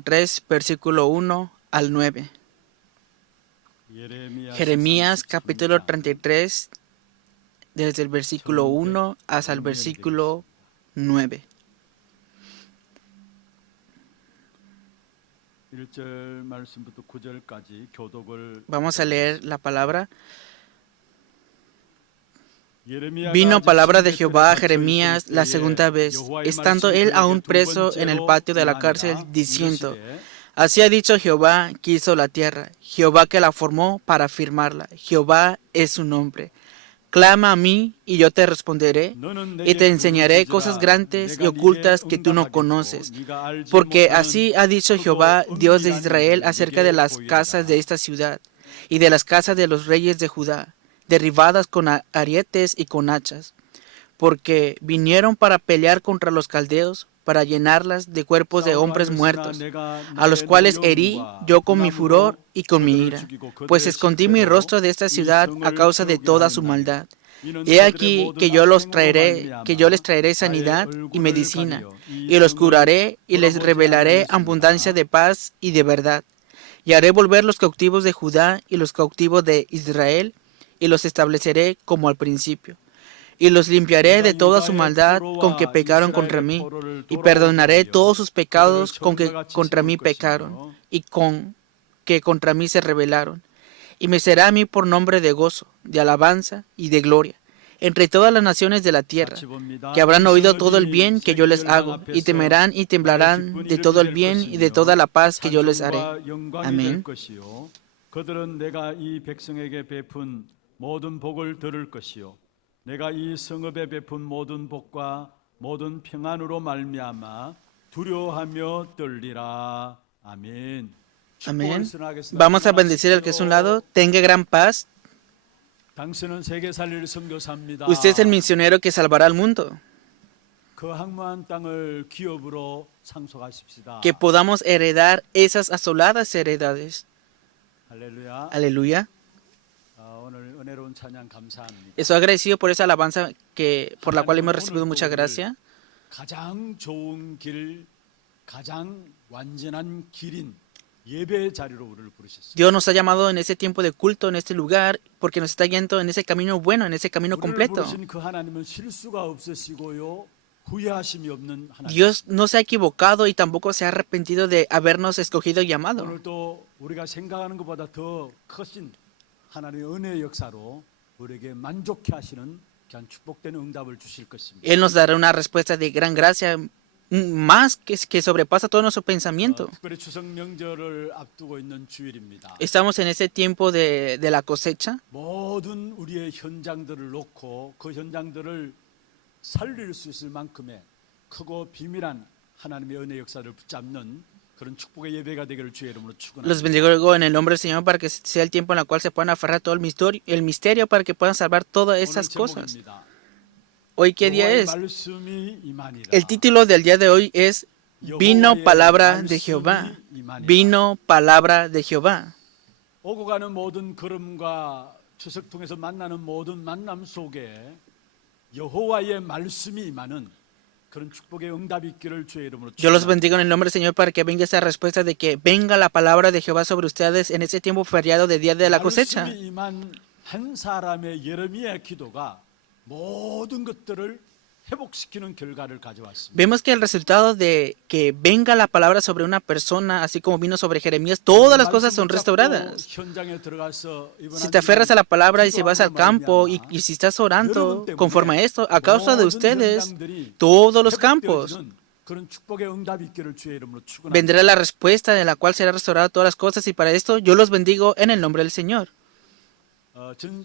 3, versículo 1 al 9. Jeremías capítulo 33, desde el versículo 1 hasta el versículo 9. Vamos a leer la palabra. Vino palabra de Jehová a Jeremías la segunda vez, estando él aún preso en el patio de la cárcel, diciendo: Así ha dicho Jehová que hizo la tierra, Jehová que la formó para firmarla, Jehová es su nombre. Clama a mí y yo te responderé, y te enseñaré cosas grandes y ocultas que tú no conoces. Porque así ha dicho Jehová, Dios de Israel, acerca de las casas de esta ciudad y de las casas de los reyes de Judá, derribadas con arietes y con hachas, porque vinieron para pelear contra los caldeos, para llenarlas de cuerpos de hombres muertos, a los cuales herí yo con mi furor y con mi ira, pues escondí mi rostro de esta ciudad a causa de toda su maldad. He aquí que yo les traeré sanidad y medicina, y los curaré y les revelaré abundancia de paz y de verdad. Y haré volver los cautivos de Judá y los cautivos de Israel, y los estableceré como al principio. Y los limpiaré de toda su maldad con que pecaron contra mí, y perdonaré todos sus pecados con que contra mí pecaron, y con que contra mí se rebelaron. Y me será a mí por nombre de gozo, de alabanza y de gloria, entre todas las naciones de la tierra, que habrán oído todo el bien que yo les hago, y temerán y temblarán de todo el bien y de toda la paz que yo les haré. Amén. 내가 이 성읍에 베푼 모든 복과 모든 평안으로 말미암아 두려워하며 떨리라. 아멘. Amén. Vamos a bendecir al que es a un lado. Tenga gran paz. 당신은 세계 살릴 선교사입니다. Usted es el misionero que salvará al mundo. 그 항무한 땅을 기업으로 상속하십시다. Que podamos heredar esas asoladas heredades. 할렐루야. Aleluya. 오늘 은혜로운 찬양 감사합니다. Estoy agradecido por esa alabanza por la cual hemos recibido mucha gracia. 가장 좋은 길, 가장 완전한 길인 예배의 자리로 우리를 부르셨습니다. Dios nos ha llamado en ese tiempo de culto, en este lugar, porque nos está yendo en ese camino bueno, en ese camino completo. 부르신 그 하나님은 실수가 없으시고요. 후회하심이 없는 하나님. Dios no se ha equivocado y tampoco se ha arrepentido de habernos escogido y llamado. 오늘도 우리가 생각하는 것보다 더 크신 하나님의 은혜의 역사로 우리에게 만족해 하시는 귀한 축복된 응답을 주실 것입니다. Él nos dará una respuesta de gran gracia, más que sobrepasa todo nuestro pensamiento. 특별히 추석 명절을 앞두고 있는 주일입니다. Estamos en ese tiempo de la cosecha. 모든 우리의 현장들을 놓고 그 현장들을 살릴 수 있을 만큼의 크고 비밀한 하나님의 은혜 역사를 붙잡는 그런 축복의 예배가 되기를 주의 이름으로 축원합니다. Los bendigo en el nombre del Señor para que sea el tiempo en el cual se puedan aferrar todo el misterio para que puedan salvar todas esas cosas. ¿Hoy qué día es? El título del día de hoy es Vino palabra de Jehová. Vino palabra de Jehová. 오고 가는 모든 걸음과 추석 통해서 만나는 모든 만남 속에 여호와의 말씀이 임하는 그런 축복의 응답이 있기를 주의 이름으로 Yo los bendigo en el nombre del Señor para que venga esa respuesta de que venga la palabra de Jehová sobre ustedes en ese tiempo feriado de día de la cosecha. 말씀이 임한 한 사람의 예레미야의 기도가 모든 것들을 회복시키는 결과를 가져왔습니다. Vemos que el resultado de que venga la palabra sobre una persona, así como vino sobre Jeremías, todas las cosas son restauradas. 현장에 들어가서 Si te aferras a la palabra y si vas al campo y si estás orando conforme a esto, a causa de ustedes, todos los campos 그런 축복의 응답이 있기를 주의 이름으로 축원합니다. vendrá la respuesta de la cual será restaurada todas las cosas y para esto yo los bendigo en el nombre del Señor.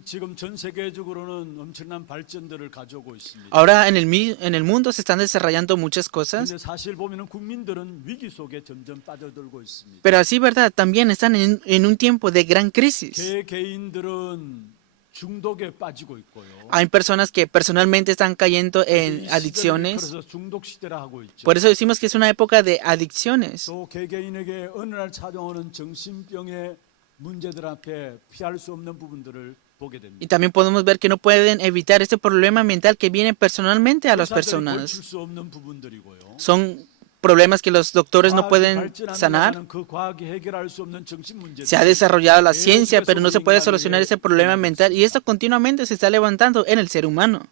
지금 전 세계적으로는 엄청난 발전들을 가져오고 있습니다. Ahora en el mundo se están desarrollando muchas cosas, 근데 사실 보면은 국민들은 위기 속에 점점 빠져들고 있습니다. pero así, ¿verdad? También están en un tiempo de gran crisis. 개개인들은 중독에 빠지고 있고요. Hay personas que personalmente están cayendo en adicciones. 그래서 중독 시대라 하고 있죠. Por eso decimos que es una época de adicciones. 또 개개인에게 어느 날 찾아오는 정신병의 문제들 앞에 피할 수 없는 부분들을 보게 됩니다. Y también podemos ver que no pueden evitar este problema mental que viene personalmente a las personas. 수 없는 부분들이고요. Son problemas que los doctores no pueden sanar. Se ha desarrollado la ciencia, pero no se puede solucionar ese problema mental y esto continuamente se está levantando en el ser humano.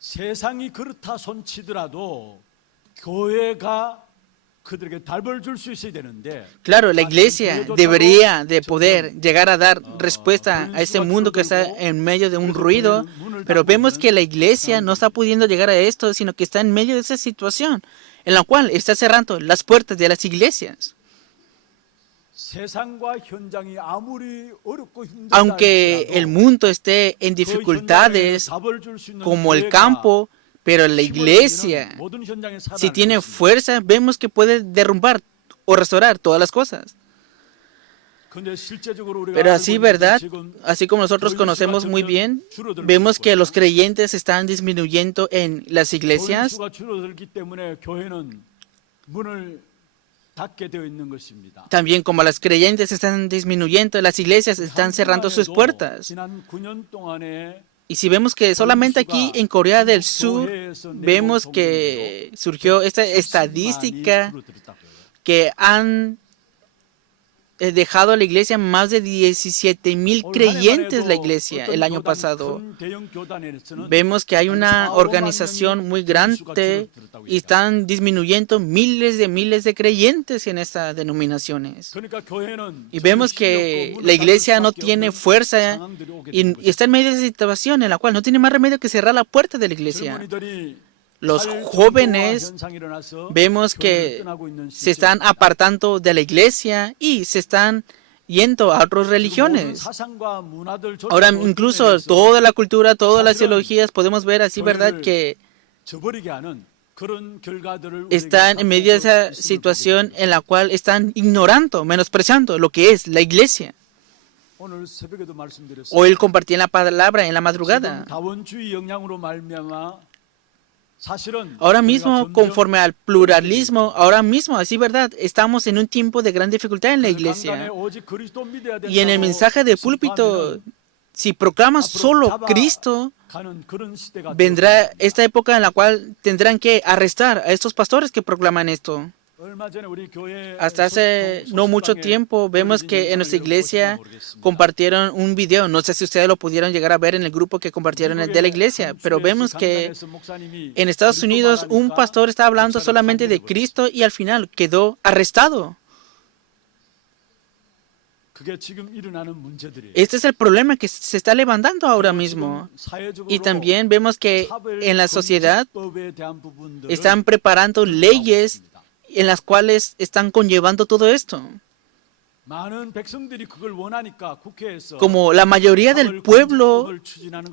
세상이 그렇다 손치더라도 교회가 그들에게 답을 줄 수 있어야 되는데 Claro, la iglesia debería de poder llegar a dar respuesta a este mundo que está en medio de un ruido, pero vemos que la iglesia no está pudiendo llegar a esto, sino que está en medio de esa situación en la cual está cerrando las puertas de las iglesias. 세상과 현장이 아무리 어렵고 힘들다 Aunque el mundo esté en dificultades como el campo, pero la iglesia, si tiene fuerza, vemos que puede derrumbar o restaurar todas las cosas. Pero así, ¿verdad? Así como nosotros conocemos muy bien, vemos que los creyentes están disminuyendo en las iglesias. También como las creyentes están disminuyendo, las iglesias están cerrando sus puertas. Y si vemos que solamente aquí en Corea del Sur, vemos que surgió esta estadística que han dejado a la iglesia más de 17,000 creyentes la iglesia el año pasado. Vemos que hay una organización muy grande y están disminuyendo miles de creyentes en estas denominaciones. Y vemos que la iglesia no tiene fuerza y está en medio de esa situación en la cual no tiene más remedio que cerrar la puerta de la iglesia. Los jóvenes vemos que se están apartando de la iglesia y se están yendo a otras religiones. Ahora incluso toda la cultura, todas las ideologías, podemos ver así, ¿verdad?, que están en medio de esa situación en la cual están ignorando, menospreciando lo que es la iglesia. Hoy compartí la palabra en la madrugada. Ahora mismo, conforme al pluralismo, ahora mismo, así verdad, estamos en un tiempo de gran dificultad en la iglesia. Y en el mensaje de púlpito, si proclamas solo Cristo, vendrá esta época en la cual tendrán que arrestar a estos pastores que proclaman esto. Hasta hace no mucho tiempo vemos que en nuestra iglesia compartieron un video, no sé si ustedes lo pudieron llegar a ver en el grupo que compartieron de la iglesia, pero vemos que en Estados Unidos un pastor estaba hablando solamente de Cristo y al final quedó arrestado. Este es el problema que se está levantando ahora mismo. Y también vemos que en la sociedad están preparando leyes en las cuales están conllevando todo esto. Como la mayoría del pueblo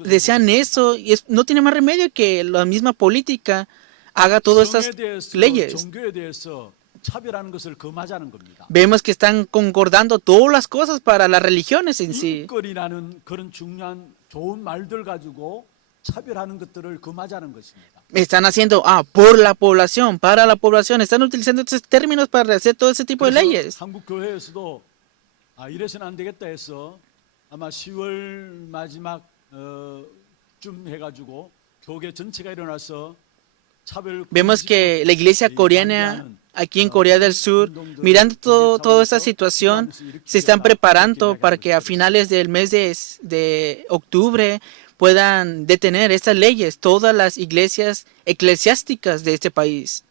desean eso, y no tiene más remedio que la misma política haga todas estas leyes. Vemos que están concordando todas las cosas para las religiones en sí. Están haciendo por la población, para la población. Están utilizando estos términos para hacer todo ese tipo de leyes. Vemos que la iglesia coreana aquí en Corea del Sur, mirando toda esta situación, se están preparando para que a finales del mes de octubre puedan detener estas leyes, todas las iglesias eclesiásticas de este país.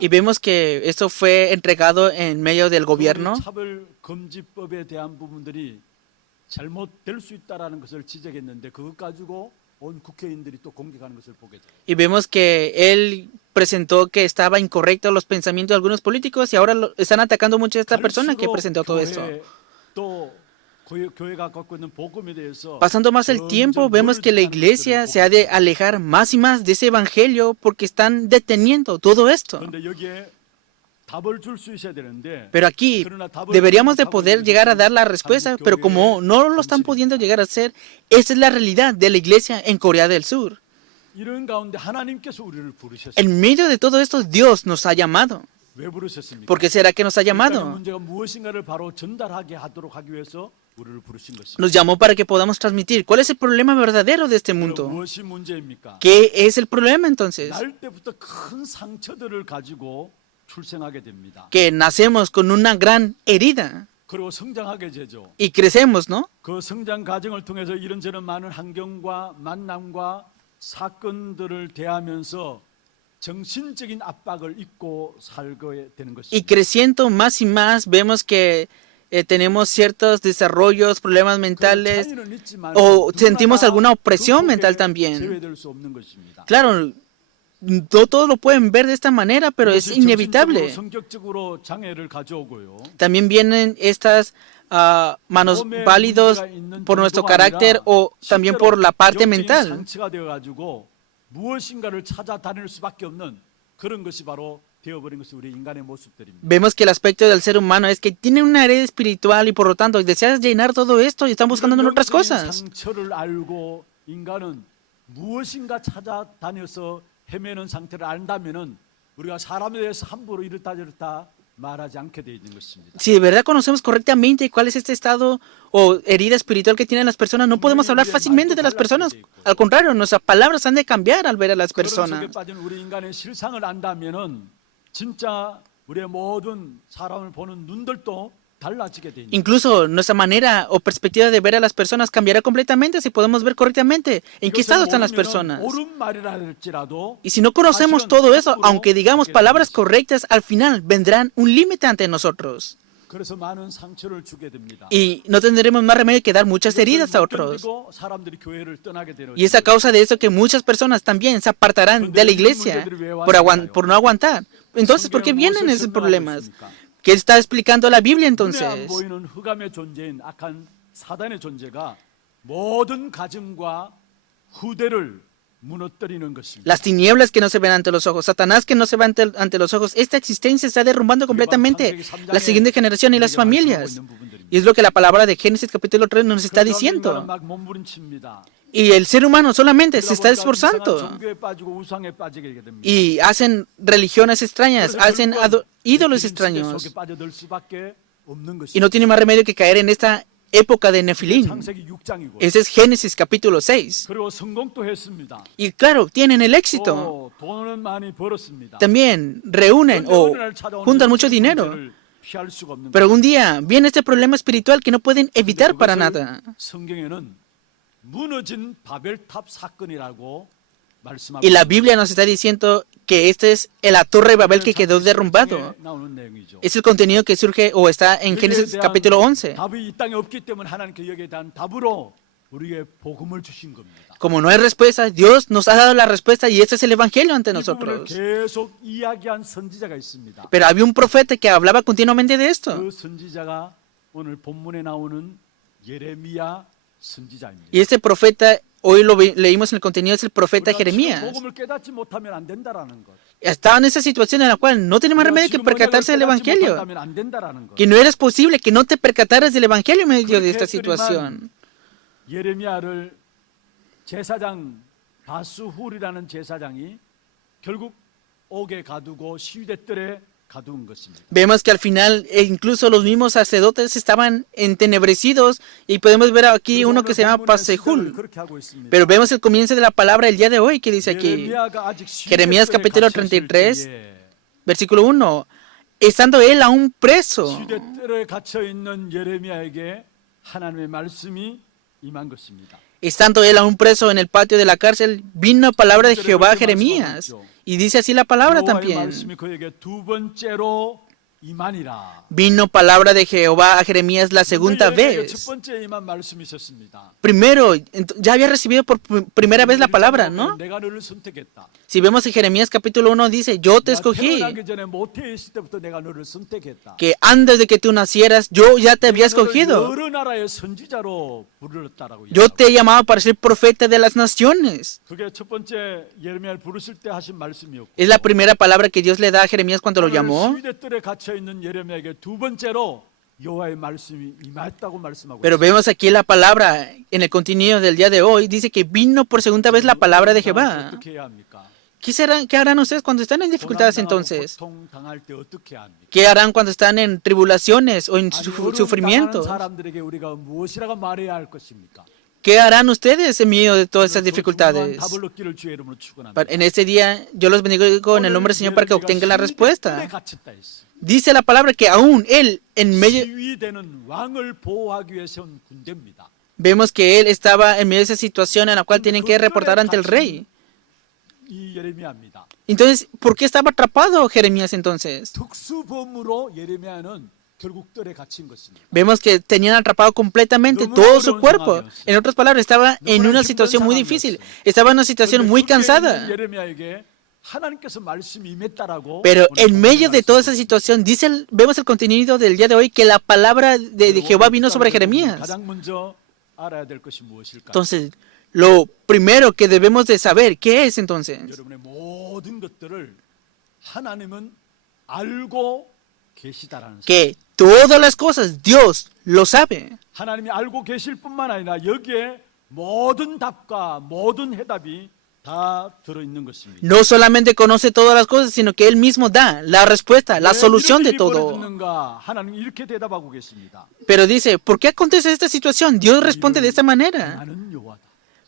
Y vemos que esto fue entregado en medio del gobierno. Y vemos que él presentó que estaba incorrecto los pensamientos de algunos políticos y ahora están atacando mucho a esta persona que presentó todo esto. Pasando más el tiempo, vemos que la iglesia se ha de alejar más y más de ese evangelio porque están deteniendo todo esto. Pero aquí deberíamos de poder llegar a dar la respuesta, pero como no lo están pudiendo llegar a hacer, esa es la realidad de la iglesia en Corea del Sur. En medio de todo esto, Dios nos ha llamado. ¿Por qué será que nos ha llamado? 우리를 부르신 것입니다. Nos llamó para que podamos transmitir. ¿Cuál es el problema verdadero de este 그럼 mundo? 무엇이 문제입니까? ¿Qué es el problema entonces? 날 때부터 큰 상처들을 가지고 출생하게 됩니다. Que nacemos con una gran herida 그리고 성장하게 되죠. y crecemos, ¿no? 그 성장 과정을 통해서 이런저런 많은 환경과 만남과 사건들을 대하면서 정신적인 압박을 잊고 살게 되는 Y 것입니다. creciendo más y más vemos que tenemos ciertos desarrollos, problemas 그 mentales 차이는 있지만 o sentimos 누구나 alguna 그 opresión 속에 mental también. 제외될 수 없는 것입니다. Claro, no todos lo pueden ver de esta manera, pero es 이것이 정신적으로, inevitable. 성격적으로 장애를 가져오고요. También vienen estas manos 몸에 válidos 문제가 있는 por nuestro 정도가 carácter 아니라 o también 실제로 por la parte 영적인 mental. 상처가 되어가지고 무엇인가를 찾아다닐 수밖에 없는 그런 것이 바로 되어버린 것이 우리 인간의 모습들입니다. Vemos que el aspecto del ser humano es que tiene una herencia espiritual y por lo tanto deseas llenar todo esto y están buscando en otras 영적인 cosas. 상처를 알고 인간은 무엇인가 찾아다녀서 헤매는 상태를 안다면은 우리가 사람에 대해서 함부로 이렇다 저렇다 말하지 않게 돼 있는 것입니다. Si de verdad conocemos correctamente cuál es este estado o herida espiritual que tienen las personas, no podemos hablar fácilmente de las personas. Al contrario, nuestras palabras han de cambiar al ver a las 그런 속에 personas. 빠진 우리 인간의 실상을 안다면은 진짜 우리의 모든 사람을 보는 눈들도 달라지게 돼 있는. Incluso nuestra manera o perspectiva de ver a las personas cambiará completamente si podemos ver correctamente en qué estado están las personas. 옳은 말이라 할지라도 Y si no conocemos todo eso, aunque digamos palabras correctas, al final vendrán un límite ante nosotros. 그래서 많은 상처를 주게 됩니다. Y no tendremos más remedio que dar muchas heridas a otros. 견디고 사람들이 교회를 떠나게 되는. Y es a causa de eso que muchas personas también se apartarán de la iglesia por no aguantar. Entonces, ¿por qué vienen esos problemas? ¿Qué está explicando la Biblia 눈에 안 entonces? 보이는 흑암의 존재인 악한 사단의 존재가 모든 가정과 후대를 무너뜨리는 것입니다. Las tinieblas que no se ven ante los ojos, Satanás que no se ve ante los ojos, esta existencia está derrumbando completamente la siguiente generación y las familias. Y es lo que la palabra de Génesis capítulo 3 nos está diciendo. 막 몸부림칩니다. Y el ser humano solamente se está esforzando 종교에 빠지고 우상에 빠지게 됩니다. y hacen religiones extrañas, hacen ídolos extraños 속에 빠져들 수밖에 없는 y no 것입니다. tienen más remedio que caer en esta época de Nefilim. 창세기 6장이고. Ese es Génesis capítulo 6. 그리고 성공도 했습니다. Y claro, tienen el éxito. 돈은 많이 벌었습니다. También reúnen o juntan mucho dinero. 피할 수가 없는 Pero un día viene este problema espiritual que no pueden evitar para nada. 성경에는 무너진 바벨탑 사건이라고 말씀하고 Y la Biblia nos está diciendo que esta es la torre de Babel que quedó derrumbado. 나오는 내용이죠. Es el contenido que surge o está en Génesis capítulo 11. 답이 이 땅에 없기 때문에 하나님께 여기에 대한 답으로 우리에게 복음을 주신 겁니다. Como no hay respuesta, Dios nos ha dado la respuesta y este es el evangelio ante 이 부분을 nosotros. 계속 이야기한 선지자가 있습니다. Pero había un profeta que hablaba continuamente de esto. 그 선지자가 오늘 본문에 나오는 예레미야 선지자입니다. Y este profeta, hoy leímos en el contenido, es el profeta 우리가 지금 Jeremías. 복음을 깨닫지 못하면 안 된다라는 것. Estaba en esa situación en la cual no tenía más remedio que percatarse del evangelio. 안 된다라는 것. Que no era posible que no te percataras del evangelio en medio de esta situación. 예레미야를 제사장 바스훌이라는 제사장이 결국 옥에 가두고 시위대들에 가두은 것입니다. Vemos que al final incluso los mismos sacerdotes estaban entenebrecidos y podemos ver aquí uno que se llama Pasehul. 그렇게 하고 있습니다. Pero vemos el comienzo de la palabra el día de hoy que dice aquí, 예레미야가 아직 Jeremías 시위대들에 capítulo 갇혔을 33, 때에 versículo 1, estando él aún preso. 시위대들에 갇혀 있는 예레미야에게 하나님의 말씀이 임한 것입니다. Estando él aún preso en el patio de la cárcel, vino palabra de Jehová a Jeremías. Y dice así la palabra 여호와의 también. 말씀이 그에게 두 번째로 임하니라. Vino palabra de Jehová a Jeremías la segunda 예레미야에게 첫 vez. 번째 임한 말씀이 있었습니다. Primero, ya había recibido por primera vez la palabra, ¿no? 내가 너를 선택했다. Si vemos en Jeremías capítulo 1 dice, yo te 내가 escogí, 태어나기 전에 모태에 있을 때부터 내가 너를 선택했다. que antes de que tú nacieras, yo ya te había 내가 너를 escogido. 여러 나라의 선지자로 불렀다라고. Yo te he llamado para ser profeta de las naciones. 그게 첫 번째 예레미야를 부르실 때 하신 말씀이었고. Es la primera palabra que Dios le da a Jeremías cuando lo llamó. 시위대들에 갇혀 있는 예레미야에게 두 번째로 여호와의 말씀이 임했다고 말씀하고. Pero vemos aquí la palabra en el contenido del día de hoy. Dice que vino por segunda vez la palabra de Jehová. 어떻게 해야 합니까? ¿Qué harán ustedes cuando están en dificultades 고난당하고 entonces? 고통당할 때 어떻게 합니까? ¿Qué harán cuando están en tribulaciones o en 아니, 어려움 sufrimiento? 당하는 사람들에게 우리가 무엇이라고 말해야 할 것입니까? ¿Qué harán ustedes en medio de todas esas 그 중요한 dificultades? 답을 얻기를 주의 이름으로 축원합니다. En este día yo los bendigo en el nombre del Señor para que obtengan la respuesta. Dice la palabra que aún Él en medio... 지휘되는 왕을 보호하기 위해 세운 군대입니다. Vemos que Él estaba en medio de esa situación en la cual tienen que reportar ante el rey. 이 예레미야입니다. Entonces, ¿por qué estaba atrapado Jeremías entonces? 특수범으로 예레미야는 결국 뜰에 갇힌 것입니다. Vemos que tenían atrapado completamente todo su cuerpo. En otras palabras, estaba en una situación muy difícil. Estaba en una situación muy cansada. 예레미야에게 하나님께서 말씀이 임했다라고. Pero en medio de toda esa situación, vemos el contenido del día de hoy, que la palabra de Jehová vino sobre Jeremías. 가장 먼저 알아야 될 것이 무엇일까요? Entonces, lo primero que debemos de saber, ¿qué es entonces? 여러분의 모든 것들을 하나님은 알고 계시다라는 사실. Que todas las cosas Dios lo sabe. 하나님이 알고 계실 뿐만 아니라 여기에 모든 답과 모든 해답이 다 들어있는 것입니다. No solamente conoce todas las cosas, sino que Él mismo da la respuesta, la solución de todo. 하나님 이렇게 대답하고 계십니다. Pero dice, ¿por qué acontece esta situación? Dios responde de esta manera. 나는 여호와다.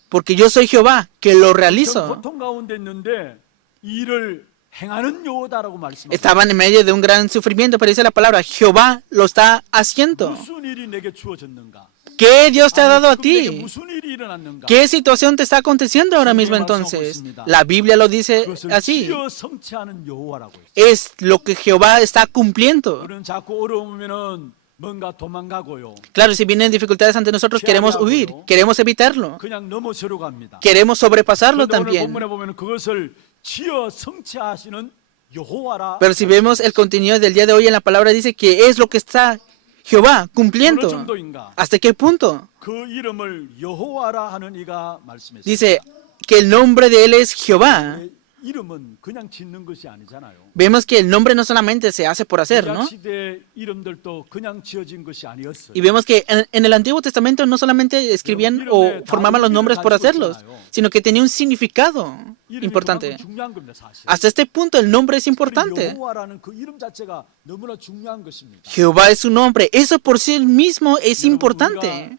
Porque yo soy Jehová, que lo realizo. 고통 가운데 있는데 일을 행하는 여호와다라고 말씀합니다. Estaban en medio de un gran sufrimiento, pero dice la palabra, Jehová lo está haciendo. 무슨 일이 내게 주어졌는가? ¿Qué Dios te ha dado a 지금 내게 ti? 무슨 일이 일어났는가? ¿Qué situación te está aconteciendo ahora mismo entonces? La Biblia lo dice 그것을 así. 지어 성취하는 여호와라고 했어요. Es lo que Jehová está cumpliendo. 우리는 자꾸 어려우면은 뭔가 도망가고요. Claro, si vienen dificultades ante nosotros, queremos huir, queremos evitarlo, 그냥 넘어서려고 합니다. queremos sobrepasarlo 그런데 오늘 también. 본문에 보면 그것을 지어 성취하시는 여호와라. Pero si vemos el contenido del día de hoy en la palabra, dice que es lo que está Jehová 어느 cumpliendo. 정도인가? ¿Hasta qué punto? 그 이름을 여호와라 하는 이가 말씀했습니다. Dice que el nombre de Él es Jehová. 이름은 그냥 짓는 것이 아니잖아요. Vemos que el nombre no solamente se hace por hacer, ¿no? 시대 이름들도 그냥 지어진 것이 아니었어요. Y vemos que en el Antiguo Testamento no solamente escribían o formaban los nombres por hacerlos, sino que tenía un significado importante. 중요한 겁니다, 사실. Hasta este punto el nombre es importante. 여호와라는 그 이름 자체가 너무나 중요한 것입니다. Jehová es su nombre. Eso por sí mismo es importante.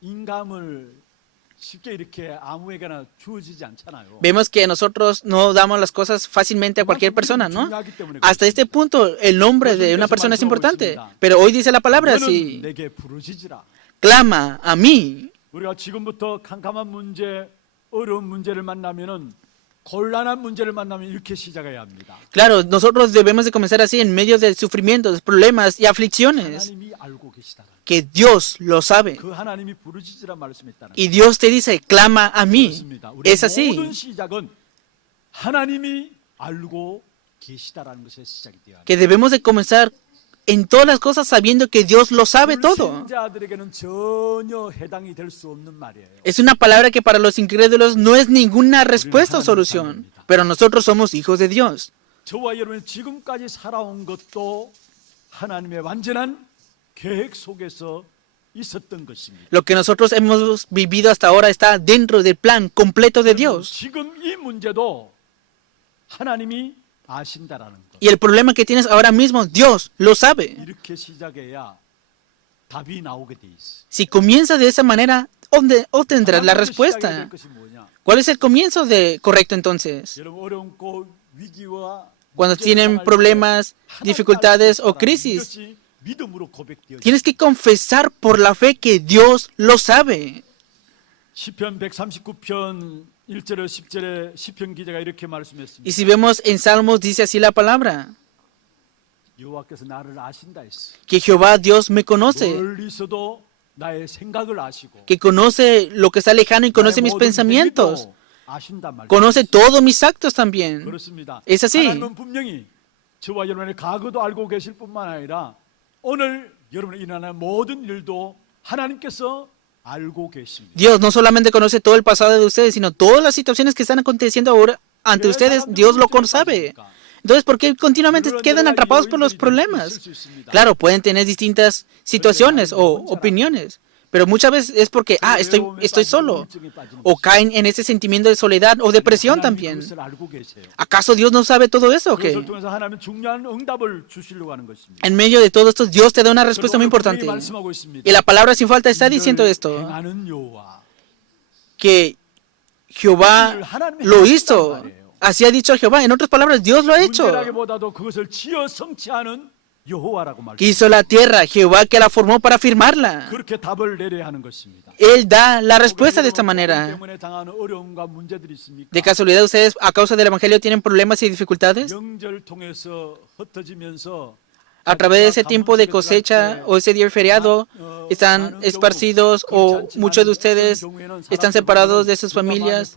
인감을 쉽게 이렇게 아무에게나 주어지지 않잖아요. Vemos que nosotros no damos las cosas fácilmente a cualquier persona, ¿no? Hasta este punto el nombre de una persona es importante. Pero hoy dice la palabra así, 내게 부르짖으라. clama a mí. 우리가 지금부터 캄캄한 문제, 어려운 문제를 만나면은 곤란한 문제를 만나면 이렇게 시작해야 합니다. Claro, nosotros debemos de comenzar así en medio de sufrimientos, problemas y aflicciones. 하나님이 알고 계시다. Que Dios lo sabe. 그 하나님이 부르짖으라 말씀했다는 Y Dios te dice, clama a mí. 것입니다. 우리 Es así. 모든 시작은 하나님이 알고 계시다라는 것에 시작이 되어야 합니다. Que debemos de comenzar en todas las cosas sabiendo que Dios lo sabe todo. 불신자들에게는 전혀 해당이 될 수 없는 말이에요. Es una palabra que para los incrédulos no es ninguna respuesta o solución. Pero nosotros somos hijos de Dios. 저와 여러분이 지금까지 살아온 것도 하나님의 완전한 계획 속에서 있었던 것입니다. Lo que nosotros hemos vivido hasta ahora está dentro del plan completo de Dios. 지금 이 문제도 하나님이 아신다라는 것. Y el problema que tienes ahora mismo, Dios lo sabe. 이렇게 시작해야 답이 나오게 돼 있어. Si comienza de esa manera, obtendrás la respuesta. ¿Cuál es el comienzo correcto entonces? 여러분 어려운 위기와 Cuando tienen problemas, dificultades o crisis, 믿음으로 고백되어. tienes que confesar por la fe que Dios lo sabe. 시편 139편 1절에 10절에 시편 기자가 이렇게 Y 말씀했습니다. si vemos en Salmos, dice así la palabra, 여호와께서 나를 아신다 했어. que Jehová Dios me conoce, 멀리서도 나의 생각을 아시고 que conoce lo que está lejano y conoce mis pensamientos, 아신단 말이에요. conoce todos mis actos también. 그렇습니다. Es así. 하나님은 분명히 저와 여러분의 과거도 알고 계실 뿐만 아니라 오늘 여러분이 일어나는 모든 일도 하나님께서 알고 계십니다. Dios no solamente conoce todo el pasado de ustedes, sino todas las situaciones que están aconteciendo ahora ante ustedes, Dios lo sabe. Entonces, ¿por qué continuamente quedan atrapados por los problemas? Claro, pueden tener distintas situaciones o opiniones, Pero muchas veces es porque, estoy solo. O caen en ese sentimiento de soledad o depresión también. 그것을 알고 계세요. ¿Acaso Dios no sabe todo eso o qué? 그것을 통해서 하나님은 중요한 응답을 주시려고 하는 것입니다. En medio de todo esto, Dios te da una respuesta muy importante. 말씀하고 있습니다. Y la palabra sin falta está diciendo esto, 행하는 여호와. que Jehová lo hizo. Así ha dicho Jehová. En otras palabras, Dios lo ha hecho. 문제라기보다도 그것을 지어 성취하는 여호와라고 Que hizo la tierra, Jehová que la formó para firmarla. 그렇게 답을 내려야 하는 것입니다. Él da la respuesta de esta manera. 때문에 당하는 어려움과 문제들이 있습니까? ¿De casualidad ustedes a causa del Evangelio tienen problemas y dificultades? 명절 통해서 흩어지면서 A través de ese tiempo de cosecha o ese día feriado, están esparcidos o muchos de ustedes están separados de sus familias.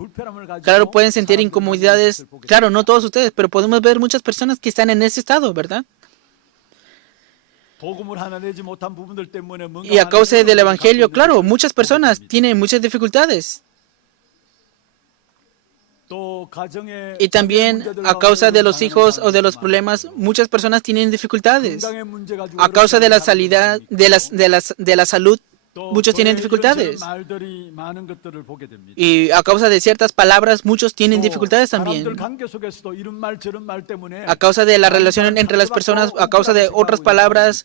Claro, pueden sentir incomodidades. Claro, no todos ustedes, pero podemos ver muchas personas que están en ese estado, ¿verdad? 복음을 하나 내지 못한 부분들 때문에 뭔가 Y a causa del Evangelio, claro, muchas personas tienen muchas dificultades. 또 가정의 Y también a causa de los hijos o de los problemas, muchas personas tienen dificultades. 건강의 문제 가지고 A causa de la salida, de la salud, muchos tienen dificultades. 말들이 많은 것들을 보게 됩니다. Y a causa de ciertas palabras, muchos tienen dificultades también. 사람들 관계 속에서도 이런 말 저런 말 때문에 A causa de la relación entre las personas, a causa de otras palabras,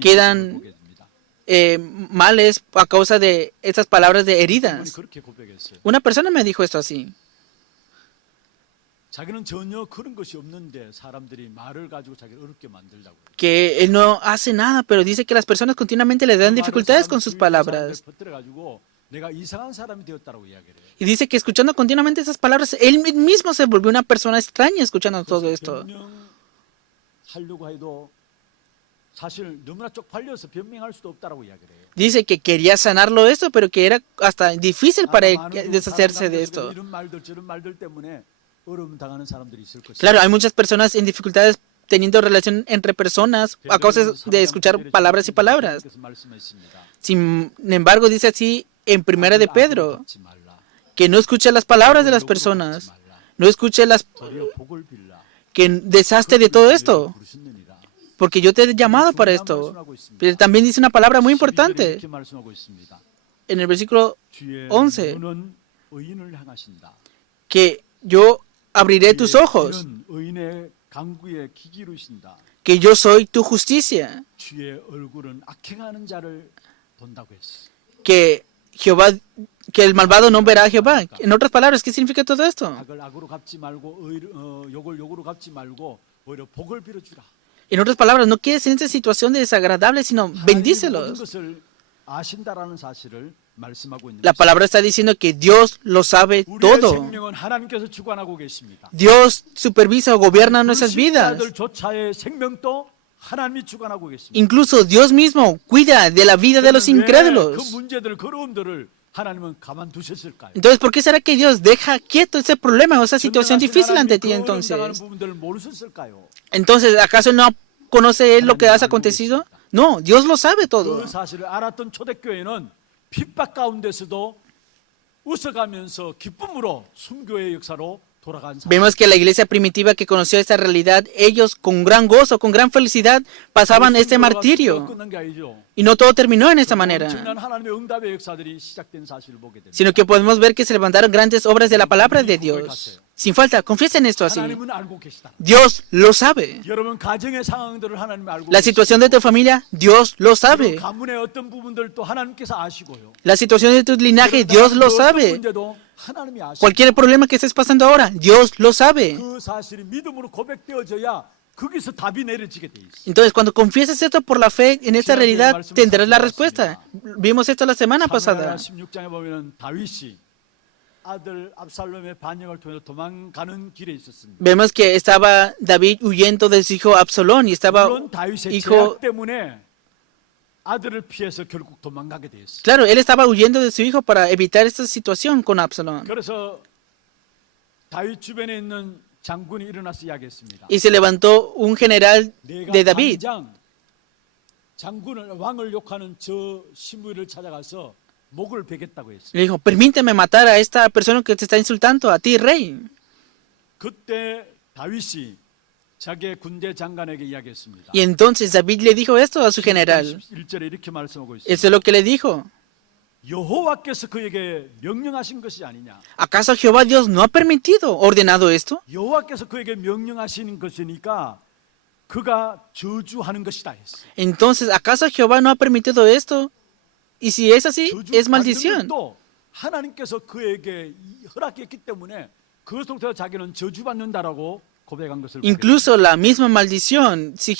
quedan males a causa de estas palabras de heridas. 그렇게 고백했어요. Una persona me dijo esto así, 자기는 전혀 그런 것이 없는데 사람들이 말을 가지고 자기를 어렵게 만들려고. que él no hace nada, pero dice que las personas continuamente le dan dificultades con sus palabras. 가지고 내가 이상한 사람이 되었다라고 이야기를 해요. Y dice que escuchando continuamente esas palabras, él mismo se volvió una persona extraña escuchando todo esto. 변명하려고 해도 사실 너무나 쪽팔려서 변명할 수도 없다라고 이야기를 해요. Dice que quería sanarlo eso, pero que era hasta difícil para él deshacerse de esto. 이런 말들 저런 말들 때문에 어려움 당하는 사람들이 있을 것이다. Claro, hay muchas personas en dificultades teniendo relación entre personas a causa de escuchar palabras y palabras. Sin embargo, dice así en Primera de Pedro, que no escuche las palabras de las personas, no escuche las que deshazte de todo esto, porque yo te he llamado para esto. Pero también dice una palabra muy importante en el versículo 11, que yo abriré tus ojos, que yo soy tu justicia, que Jehová, que el malvado no verá a Jehová. En otras palabras, ¿qué significa todo esto? En otras palabras, no quedes en esa situación de desagradable, sino bendícelos. La palabra está diciendo que Dios lo sabe todo. Dios supervisa o gobierna nuestras vidas. Incluso Dios mismo cuida de la vida de los incrédulos. Entonces, ¿por qué será que Dios deja quieto ese problema o esa situación difícil ante ti entonces? Entonces, ¿acaso no conoce Él lo que has acontecido? No, Dios lo sabe todo. 핍박 가운데서도 웃어가면서 기쁨으로 순교의 역사로 돌아간 사람. Vemos que la iglesia primitiva que conoció esta realidad, ellos con gran gozo, con gran felicidad, pasaban este martirio. Y no todo terminó en esta manera, sino que podemos ver que se levantaron grandes obras de la palabra de Dios. Sin falta, confiesen esto así. Dios lo sabe. La situación de tu familia, Dios lo sabe. La situación de tu linaje, Dios lo sabe. Cualquier problema que estés pasando ahora, Dios lo sabe. Entonces, cuando confieses esto por la fe en esta realidad, tendrás la respuesta. Vimos esto la semana pasada. Vemos que estaba David huyendo de su hijo Absalón y estaba hijo. Claro, él estaba huyendo de su hijo para evitar esta situación con Absalón. Y se levantó un general de David. Le dijo, permíteme matar a esta persona que te está insultando, a ti, rey. Y entonces David le dijo esto a su general. Eso es lo que le dijo. 여호와께서 그에게 명령하신 것이 아니냐? ¿Acaso Jehová Dios no ha permitido, ordenado esto? 여호와께서 그에게 명령하시는 것이니까 그가 저주하는 것이다 했어. Entonces, ¿acaso Jehová no ha permitido esto? Y si es así, es maldición. 또 하나님께서 그에게 허락했기 때문에 그것부터 자기는 저주받는다라고 고백한 것을 Incluso la misma maldición, si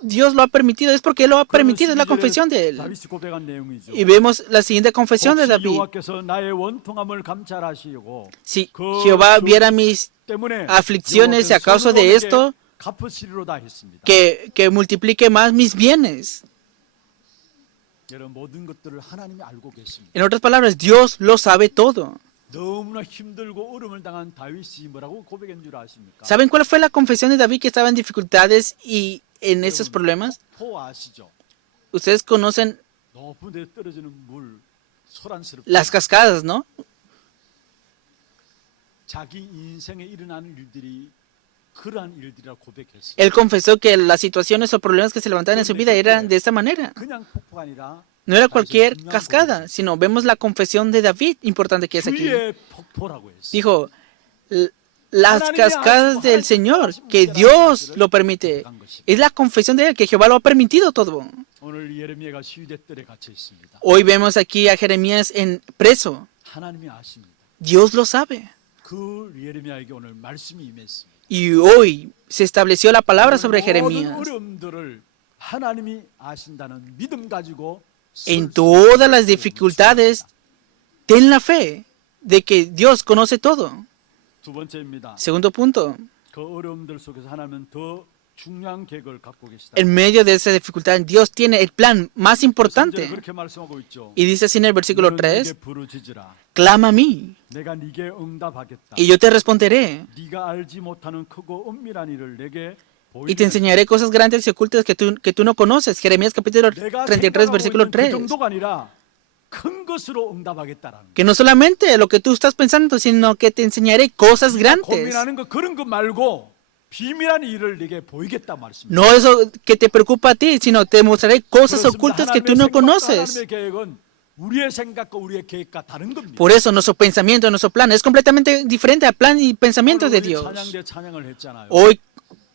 Dios lo ha permitido, es porque Él lo ha permitido, es la confesión de Él. 다윗이 고백한 내용이죠. Y vemos la siguiente confesión de 혹시 David. 여호와께서 나의 원통함을 감찰하시고 Si 그 Jehová 저주 viera mis 때문에 aflicciones y a causa de esto, 갚으시리로다 했습니다. que multiplique más mis bienes. 여러분 모든 것들을 하나님이 알고 계십니다. En otras palabras, Dios lo sabe todo. 너무나 힘들고 어려움을 당한 다윗이 뭐라고 고백한 줄 아십니까? ¿Saben cuál fue la confesión de David que estaba en dificultades y en esos problemas? 포 아시죠? Ustedes conocen 높은 데 떨어지는 물 소란스럽게 las cascadas, ¿no? 자기 인생에 일어나는 일들이 그러한 일들이라고 고백했어요. Él confesó que las situaciones o problemas que se levantaban en su vida eran de esta manera. 그냥 폭포가 아니라 No era cualquier cascada, sino vemos la confesión de David, importante que es aquí. 주의 폭포라고 했어요. Dijo, las cascadas del Señor, que Dios lo permite. Es la confesión de Él, que Jehová lo ha permitido todo. 오늘 예레미야가 시위대뜰에 갇혀 있습니다. Hoy vemos aquí a Jeremías en preso. 하나님이 아십니다. Dios lo sabe. 그 예레미야에게 오늘 말씀이 임했습니다. Y hoy se estableció la palabra sobre 모든 Jeremías. 어려움들을 하나님이 아신다는 믿음 가지고 En todas las dificultades, ten la fe de que Dios conoce todo. 두 번째입니다. Segundo punto, 그 어려움들 속에서 하나님은 더 중요한 계획을 갖고 계시다. en medio de esa dificultad, Dios tiene el plan más importante. 그렇게 말씀하고 있죠. Y dice así en el versículo 너는 3, 내게 부르짖으라. clama a mí 내가 네게 응답하겠다. y yo te responderé 네가 알지 못하는 크고 은밀한 일을 내게 y te enseñaré cosas grandes y ocultas que tú no conoces. Jeremías capítulo 33, versículo 3. 그 정도가 아니라 큰 것으로 응답하겠다라는. Que no solamente lo que tú estás pensando, sino que te enseñaré cosas grandes. 고민하는 거 그런 거 말고 비밀한 일을 네게 보이겠다 말씀입니다. No eso que te preocupa a ti, sino te mostraré cosas ocultas que tú no conoces. 하나님의 계획은 우리의 생각과 우리의 계획과 다른 겁니다. Por eso nuestro pensamiento, nuestro plan es completamente diferente al plan y pensamiento de Dios. 찬양대 찬양을 했잖아요. Hoy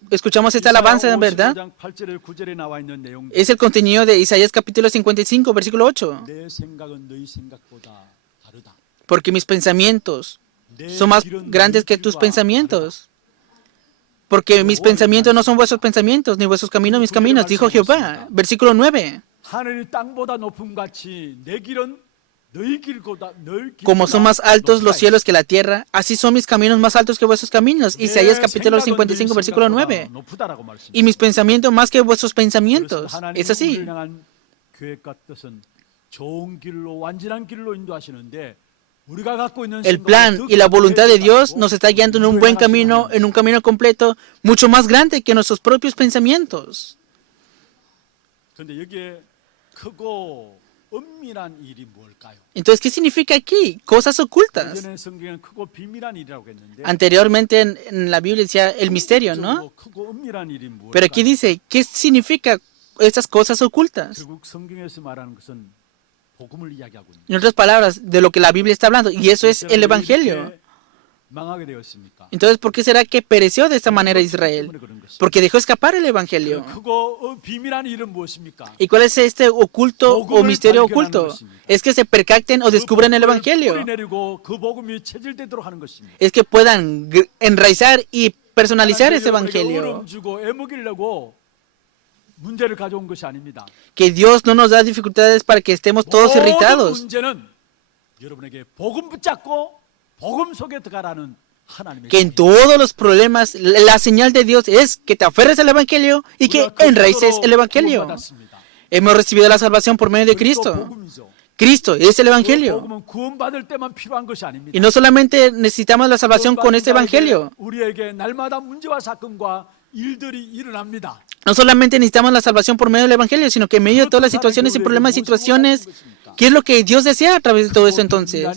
escuchamos esta alabanza, ¿verdad? 55장 8절에 9절에 나와 있는 내용. Es el contenido de Isaías capítulo 55, versículo 8. 내 생각은 너희 생각보다 다르다. Porque mis pensamientos 내 son más 길은 grandes 너희 que tus 길과 pensamientos. Porque mis pensamientos no son vuestros pensamientos, ni vuestros caminos mis caminos, dijo Jehová. Versículo 9. 하늘이 땅보다 높음 같이 내 길은 너희 길보다 Como son más altos los cielos que la tierra, así son mis caminos más altos que vuestros caminos. Isaías capítulo 55, versículo 9. Y mis pensamientos más que vuestros pensamientos. Es así. 계획과 뜻은 좋은 길로 완전한 길로 인도하시는데 El plan y la voluntad de Dios nos está guiando en un buen camino, en un camino completo, mucho más grande que nuestros propios pensamientos. 그런데 여기에 크고 은밀한 일이 뭘까요? Entonces, ¿qué significa aquí? Cosas ocultas. 예전에 성경은 크고 비밀한 일이라고 했는데 Anteriormente en la Biblia decía el misterio, ¿no? 크고 은밀한 일이 뭘까요? Pero aquí dice, ¿qué significa estas cosas ocultas? 결국 성경에서 말하는 것은 복음을 이야기하고 있는. En otras palabras, de lo que la Biblia está hablando, y eso es el Evangelio. 망하게 되었습니까? Entonces, ¿por qué será que pereció de esta manera Israel? Porque dejó escapar el Evangelio. 크고 비밀한 일은 무엇입니까? ¿Y cuál es este oculto o misterio oculto? Es que se percacten o descubran el Evangelio. 그 복음이 체질되도록 하는 것입니다. Es que puedan enraizar y personalizar ese Evangelio. 어려움 주고 애먹이려고 문제를 가져온 것이 아닙니다. Que Dios no nos da dificultades para que estemos todos irritados. 문제는 여러분에게 복음 붙잡고 복음 속에 들어가라는 하나님의 Que en todos los problemas la señal de Dios es que te aferres al Evangelio y que enraices el Evangelio. Hemos recibido la salvación por medio de Cristo. Cristo es el Evangelio. 구원받을 때만 필요한 것이 아닙니다. Y no solamente necesitamos la salvación con este Evangelio. 우리에게 날마다 문제와 사건과 일들이 일어납니다. No solamente necesitamos la salvación por medio del Evangelio, sino que en medio de todas las situaciones y problemas y situaciones, ¿qué es lo que Dios desea a través de todo eso entonces?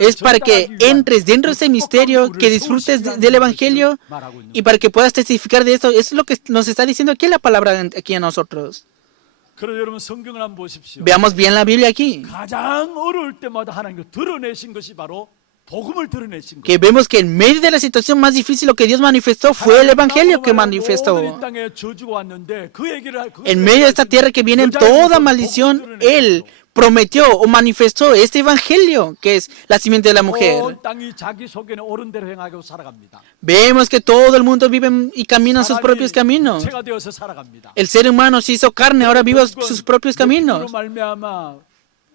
Es para que entres dentro de ese misterio, que disfrutes del Evangelio y para que puedas testificar de esto. Eso es lo que nos está diciendo aquí la palabra aquí a nosotros. 그래서 여러분 성경을 한번 보십시오. Veamos bien la Biblia aquí. 가장 어려울 때마다 하나님이 드러내신 것이 바로 복음을 드러내신 Que 거예요. vemos que en medio de la situación más difícil lo que Dios manifestó fue el Evangelio que manifestó. 모든 이 땅에 저주가 왔는데 그 얘기를 En medio de esta tierra que viene toda maldición, Él prometió o manifestó este Evangelio que es la simiente de la mujer. 온 땅이 자기 속에는 옳은 대로 행하고 살아갑니다. Vemos que todo el mundo vive y camina sus propios caminos. 체가 되어서 살아갑니다. El ser humano se hizo carne, ahora vive sus propios caminos. 말미암아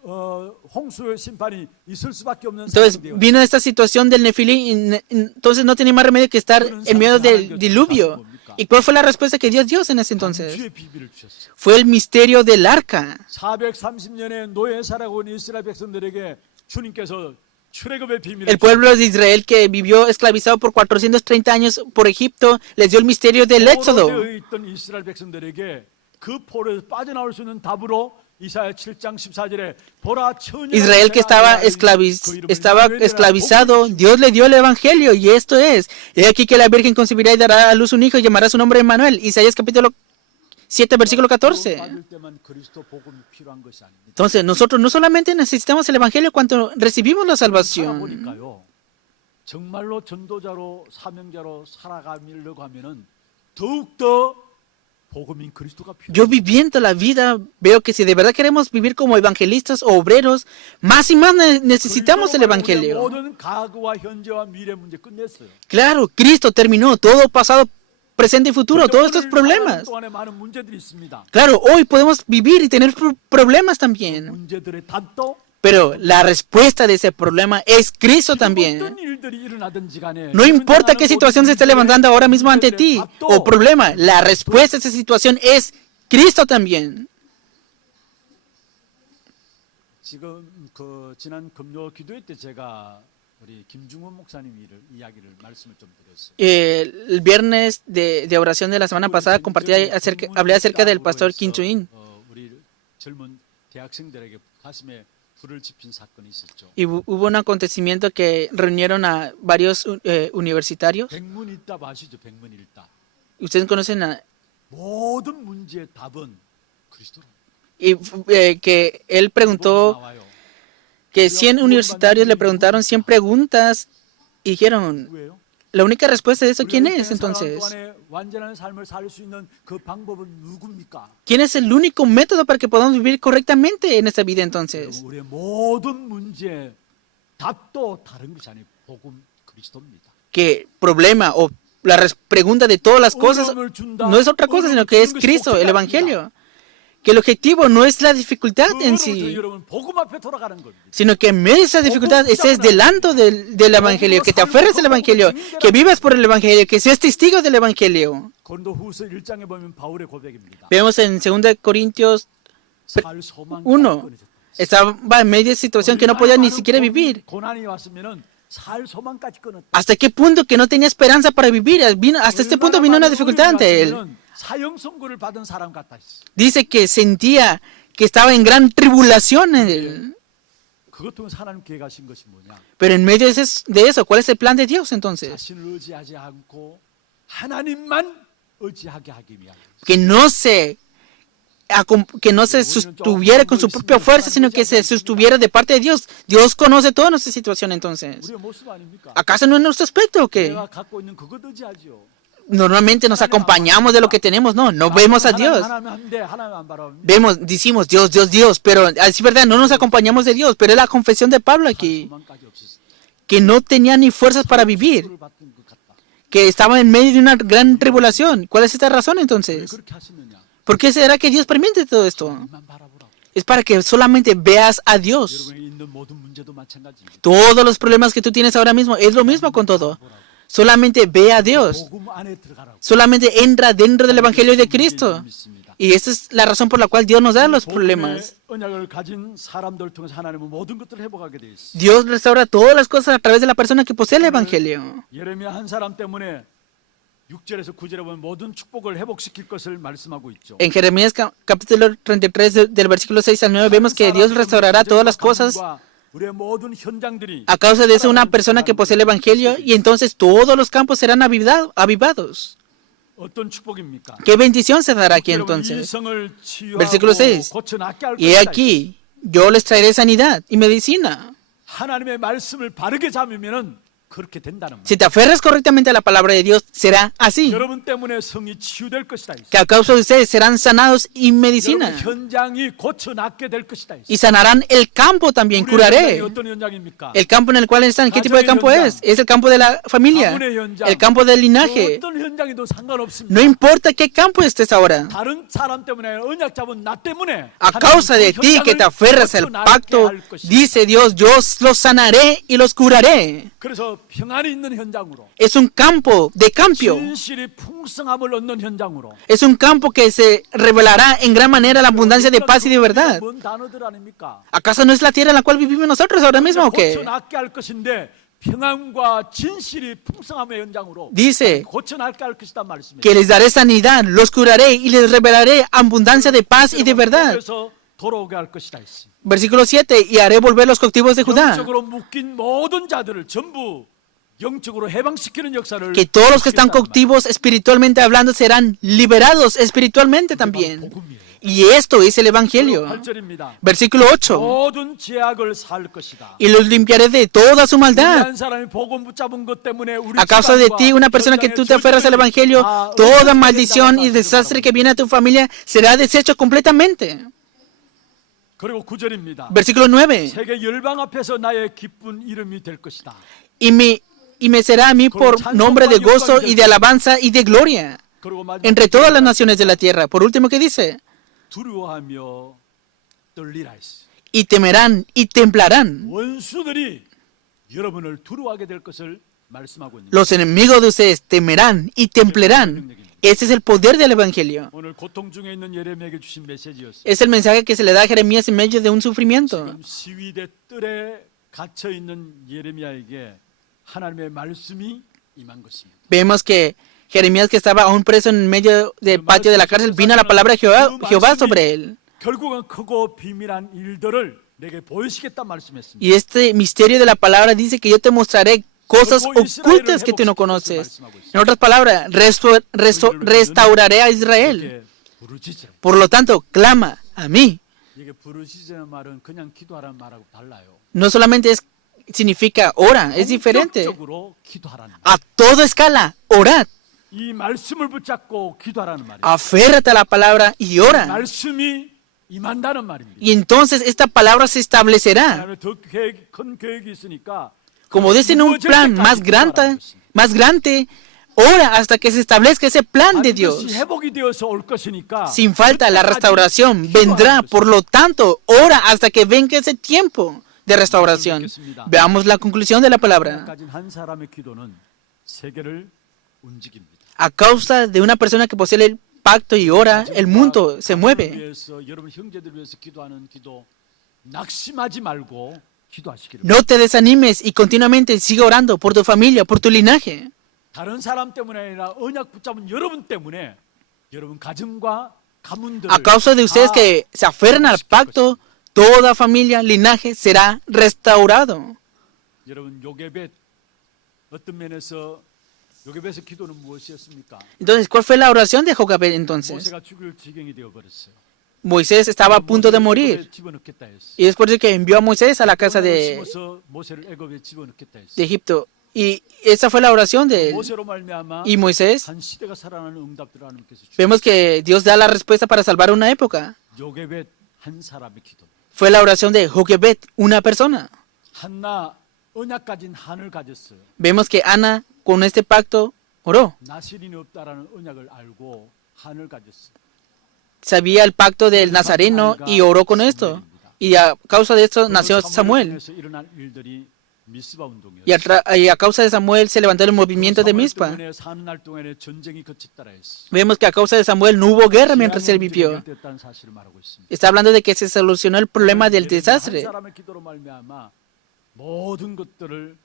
홍수의 심판이 있을 수밖에 없는 Entonces 상황이에요. vino esta situación del Nefilí, y entonces no tenía más remedio que estar en medio del diluvio. ¿Y cuál fue la respuesta que Dios dio en ese entonces? 주의 비밀을 주셨어요. Fue el misterio del arca. 430년의 노예 살아고 있는 이스라엘 백성들에게 주님께서 출애굽의 비밀을 El pueblo de Israel que vivió esclavizado por 430 años por Egipto les dio el misterio del éxodo. 포로되어 있던 이스라엘 백성들에게 그 포로에서 빠져나올 수 있는 답으로 이사야 7장 14절에 보라 처녀 Israel que estaba esclavizado, Dios le dio el evangelio y esto es: he aquí que la Virgen concebirá y dará a luz un hijo y llamará su nombre Emmanuel. Isaías capítulo 7 versículo 14. Entonces nosotros no solamente necesitamos el evangelio cuando recibimos la salvación. 정말로 전도자로 사명자로 살아가려고 하면은 더욱더 복음인 그리스도가 필요해요. Yo viviendo la vida veo que si de verdad queremos vivir como evangelistas o obreros, más y más necesitamos el evangelio. 모든 과거와 현재와 미래 문제 끝냈어요. Claro, Cristo terminó todo pasado, presente y futuro, todos estos problemas. 동안에 많은 문제들이 있습니다. Claro, hoy podemos vivir y tener problemas también. 문제들의 답도 Pero la respuesta de ese problema es Cristo también. 어떤 일들이 일어나든지 간에 No importa qué situación se esté levantando ahora mismo ante ti o problema, la respuesta a esa situación es Cristo también. 지금 그 지난 금요 기도회 때 제가 우리 김중원 목사님 이야기를 말씀을 좀 드렸어요. El viernes de oración de la semana pasada hablé acerca del pastor Kim Choo-in. 우리 젊은 대학생들에게 가슴에 불을 지핀 사건이 있었죠. Y hubo un acontecimiento que reunieron a varios universitarios. 백문일답 아시죠? 백문일답. Ustedes conocen a... 모든 문제의 답은 그리스도로. Y que él preguntó que 100 universitarios le preguntaron 100 preguntas y dijeron, 누구예요? la única respuesta de eso, ¿quién es entonces? 완전한 삶을 살 수 있는 그 방법은 누굽니까? ¿Quién es el único método para que podamos vivir correctamente en esta vida entonces? 우리의 모든 문제 답도 다른 것이 아니고 복음 그리스도입니다. Que problema o la pregunta de todas las cosas no es otra cosa, sino que es Cristo, el Evangelio. Que el objetivo no es la dificultad en sí, 여러분 복음 앞에 돌아가는 겁니다. sino que en medio de esa dificultad estés delante del Evangelio, que te aferres al Evangelio, que vivas por el Evangelio, que seas testigo del Evangelio. 고린도후서 1장에 보면 바울의 고백입니다. Vemos en 2 Corintios 살 소망 1, estaba en medio de situación que no podía ni siquiera vivir. 고난이 왔으면은 살 소망까지 끊었다. ¿Hasta qué punto que no tenía esperanza para vivir? Hasta este punto vino una dificultad ante él. 사형 선고를 받은 사람 같다. Dice que sentía que estaba en gran tribulación en él. 그것 통해서 하나님 계획하신 것이 뭐냐? Pero en medio de eso, ¿cuál es el plan de Dios entonces? 자신을 의지하지 않고 하나님만 의지하게 하기 위하여. Que no se sostuviera con su propia fuerza, sino que se sostuviera de parte de Dios. Dios conoce toda nuestra situación entonces. 우리의 모습 아닙니까? ¿Acaso no es nuestro aspecto o qué? 내가 갖고 있는 그것 의지하죠. Normalmente nos acompañamos de lo que tenemos, no vemos a Dios. Decimos Dios, Dios, Dios, pero es verdad, no nos acompañamos de Dios, pero es la confesión de Pablo aquí, que no tenía ni fuerzas para vivir, que estaba en medio de una gran tribulación. ¿Cuál es esta razón entonces? ¿Por qué será que Dios permite todo esto? Es para que solamente veas a Dios. Todos los problemas que tú tienes ahora mismo, es lo mismo con todo. Solamente ve a Dios. Solamente entra dentro del Evangelio de Cristo. Y esa es la razón por la cual Dios nos da los problemas. Dios restaura todas las cosas a través de la persona que posee el Evangelio. En Jeremías capítulo 33 del versículo 6 al 9 vemos que Dios restaurará todas las cosas. A causa de eso, una persona que posee el Evangelio, y entonces todos los campos serán avivados. 어떤 축복입니까? ¿Qué bendición se dará aquí 여러분, entonces? 이성을 Versículo 치유하고 6. 고쳐 낫게 할 Y he 것이다. aquí, yo les traeré sanidad y medicina. 하나님의 말씀을 바르게 잡으면은 그렇게 된다는 말. Si te aferras correctamente a la palabra de Dios, será así. 여러분 때문에 성이 치유될 것이다. Que a causa de ustedes serán sanados y 여러분 medicina. 현장이 고쳐 낫게 될 것이다. Y sanarán el campo también, 우리의 curaré. 현장이 어떤 현장입니까? El campo en el cual están, ¿qué tipo de campo es? Es el campo de la familia, 가문의 현장. el campo del linaje. 어떤 현장이도 상관없습니다. No importa qué campo estés ahora. 다른 사람 때문에 언약 잡은 나 때문에 A causa de ti que te aferras al pacto, dice Dios, yo los sanaré y los curaré. 그래서 평안이 있는 현장으로 Es un campo de cambio. 진실이 풍성함을 얻는 현장으로 Es un campo que se revelará en gran manera la abundancia de paz y de verdad. 뭔 단어들 아닙니까? ¿Acaso no es la tierra en la cual vivimos nosotros ahora mismo o 고쳐 qué? 낫게 할 것인데 평안과 진실이 풍성함의 현장으로 Dice 고쳐 낫게 할 것이다 말씀이에요. que les daré sanidad, los curaré y les revelaré abundancia de paz y de verdad. 그래서 돌아오게 할 것이다 했어. Versículo 7, y haré volver los cautivos de Judá. 영적으로 묶인 모든 자들을 전부 영적으로 해방시키는 역사를 Que todos los que están 하시겠다는 cautivos espiritualmente hablando serán liberados espiritualmente 말이에요. también. 복음이에요. Y esto es el Evangelio. 8절입니다. Versículo 8. 모든 죄악을 살 것이다. Y los limpiaré de toda su maldad. 한 사람이 복음 붙잡은 것 때문에 우리 A causa de ti, una persona que tú te aferras al Evangelio, toda maldición y desastre que viene a tu familia será deshecho completamente. 그리고 9절입니다. Versículo 9. 세계 열방 앞에서 나의 기쁜 이름이 될 것이다. Y me será a mí por nombre de gozo y de alabanza y de gloria 그리고 마지막 entre todas las naciones de la tierra. Por último, ¿qué dice? 두려워하며 떨리라 했어. Y temerán y temblarán. 원수들이 여러분을 두려워하게 될 것을 말씀하고 있는 Los enemigos de ustedes temerán y temblarán. Ese es el poder del Evangelio. 오늘 고통 중에 있는 예레미야에게 주신 메시지였어요. Es el mensaje que se le da a Jeremías en medio de un sufrimiento. 지금 시위대 뜰에 갇혀 있는 예레미야에게 하나님의 말씀이 임한 것입니다. Vemos que Jeremías, que estaba aún preso en medio del patio de la cárcel, vino la palabra de Jehová sobre él. 결국은 크고 비밀한 일들을 내게 보이시겠다 말씀했습니다. Y este misterio de la palabra dice que yo te mostraré cosas ocultas que tú no conoces. En otras palabras, restauraré a Israel. 이게 부르짖으라. Por lo tanto, clama a mí. 이게 부르짖으라는 말은 그냥 기도하라는 말하고 달라요. No solamente significa ora, es diferente. 본격적으로 기도하라는 말. A toda escala, orad. 이 말씀을 붙잡고 기도하라는 말이에요. Aférrate a la palabra y ora. 말씀이 임한다는 말입니다. Y entonces esta palabra se establecerá. 하나님의 더 큰 계획이 있으니까 Como dicen un plan más grande, ora hasta que se establezca ese plan de Dios. 반드시 회복이 되어서 올 것이니까 Sin falta, la restauración vendrá. Por lo tanto, ora hasta que venga ese tiempo de restauración. Veamos la conclusión de la palabra. 가진 한 사람의 기도는 세계를 움직입니다. A causa de una persona que posee el pacto y ora, el mundo se mueve. 위해서 여러분 형제들 위해서 기도하는 기도 낙심하지 말고 기도하시기를. No te desanimes y continuamente sigue orando por tu familia, por tu linaje. 다른 사람 때문에 아니라 언약 붙잡은 여러분 때문에 여러분 가정과 가문들을 A causa de ustedes que se aferran al pacto, toda familia, linaje será restaurado. 여러분 요게벳 어떤 면에서 요게벳의 기도는 무엇이었습니까? Entonces, ¿cuál fue la oración de Jocabed entonces? 모세가 죽을 지경이 되어 버렸어요. Moisés estaba a punto de morir. 집어넣겠다 했어. Y es por eso que envió a Moisés a la casa de 모세를 애굽에 집어넣겠다 했어. Egipto. Y esa fue la oración de él. 모세로 말미암아 Y Moisés, 한 시대가 살아나는 응답들을 하나님께서 주셨어요. vemos que Dios da la respuesta para salvar una época. 요게벳 한 사람의 기도. Fue la oración de Joquebed, una persona. 한나 언약 가진 한을 가졌어요. Vemos que Ana, con este pacto, oró. 나실인이 없다라는 언약을 알고 한을 가졌어요. Sabía el pacto del Nazareno y oró con esto. Y a causa de esto nació Samuel. 일어난 일들이 미스바 운동이었어요. Y a causa de Samuel se levantó el movimiento de Mizpa. 사는 날 동안에 전쟁이 거쳤다라 했어. Vemos que a causa de Samuel no hubo guerra mientras él vivió. 사실을 말하고 있습니다. Está hablando de que se solucionó el problema del desastre. 한 사람의 기도로 말미암아 모든 것들을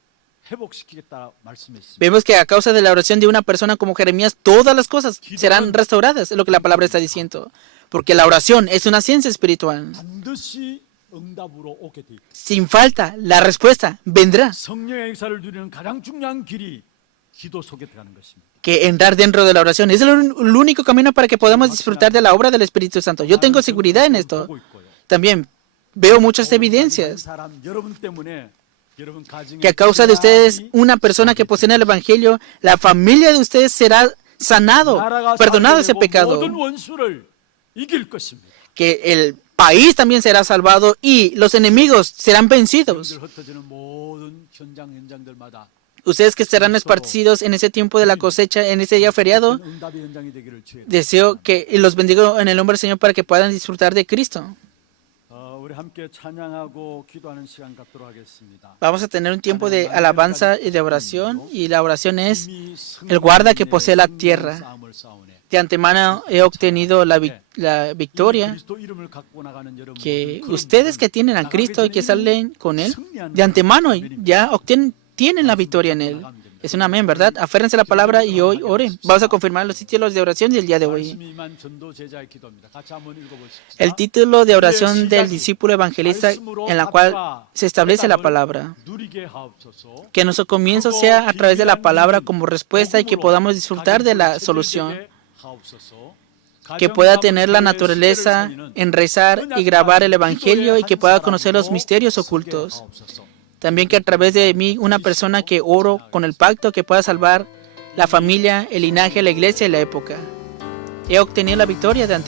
회복시키겠다 말씀했습니다. Vemos que a causa de la oración de una persona como Jeremías, todas las cosas serán restauradas, es lo que la palabra está diciendo. Porque la oración es una ciencia espiritual. 반드시 응답으로 오게 돼. Sin falta, la respuesta vendrá. 성령의 역사를 누리는 가장 중요한 길이 기도 속에 들어가는 것입니다. que entrar dentro de la oración. Es el único camino para que podamos disfrutar de la obra del Espíritu Santo. Yo tengo seguridad en esto. 보고 있고요. También veo muchas 한 evidencias 사람 여러분 때문에 여러분 가정에 que a causa de ustedes, 평안이 una persona que posee el Evangelio, la familia de ustedes será sanado, 나라가 perdonado ese 살게 되고 pecado, 모든 원수를 이길 것입니다. que el país también será salvado y los enemigos serán vencidos. 여러분들 흩어지는 모든 현장들마다 Ustedes que estarán esparcidos en ese tiempo de la cosecha, en ese día feriado, 응답의 현장이 되기를 주의. deseo que y los bendigo en el nombre del Señor para que puedan disfrutar de Cristo. 우리 함께 찬양하고 기도하는 시간 갖도록 하겠습니다. Vamos a tener un tiempo de alabanza y de oración, y la oración es: el guarda que posee la tierra. De antemano he obtenido la victoria, que ustedes que tienen a Cristo y que salen con Él, de antemano ya tienen la victoria en Él. Es un amén, ¿verdad? Aférrense a la palabra y hoy oren. Vamos a confirmar los títulos de oración del día de hoy. El título de oración del discípulo evangelista, en la cual se establece la palabra. Que nuestro comienzo sea a través de la palabra como respuesta y que podamos disfrutar de la solución. Que pueda tener la naturaleza en rezar y grabar el evangelio y que pueda conocer los misterios ocultos. También que a través de mí, una persona que oro con el pacto, que pueda salvar la familia, el linaje, la iglesia y la época. He obtenido la victoria de antemano.